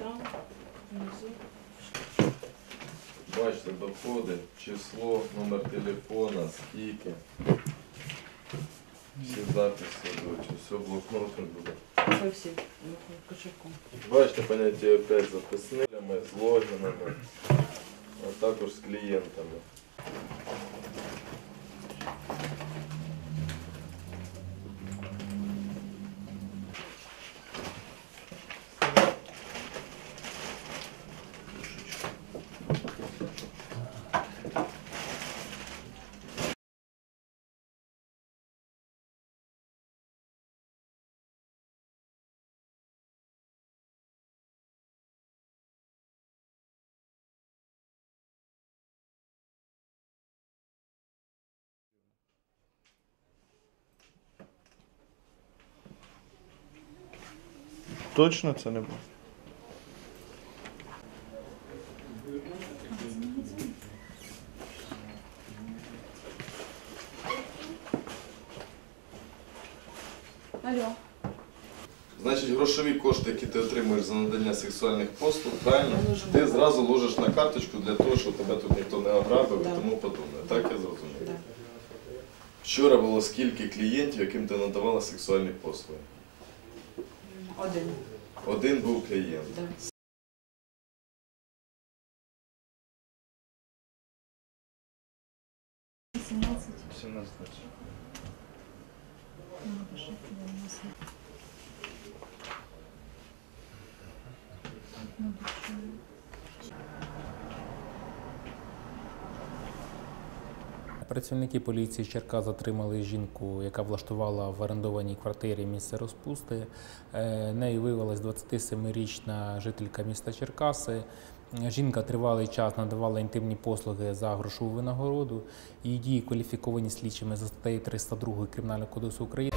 там, внизу. Бачите, доходи, число, номер телефона, скільки. Всі записи будуть, все блокнотом буде. Це всі ну, кошельком. Бачите, поняття опять з записниками, з логінами, а також з клієнтами. Точно це не було? Алло. Значить, грошові кошти, які ти отримуєш за надання сексуальних послуг, правильно? Ти зразу ложиш на карточку для того, щоб тебе тут ніхто не ограбив Да. і тому подобне. Так я зрозумів. Да. Вчора було скільки клієнтів, яким ти надавала сексуальні послуги? Один. Один був клієнт. Да. Працівники поліції Черкас затримали жінку, яка влаштувала в орендованій квартирі місце розпусти. Е, Нею виявилась 27-річна жителька міста Черкаси. Жінка тривалий час надавала інтимні послуги за грошову винагороду. Її дії кваліфіковані слідчими за статтею 302 Кримінального кодексу України.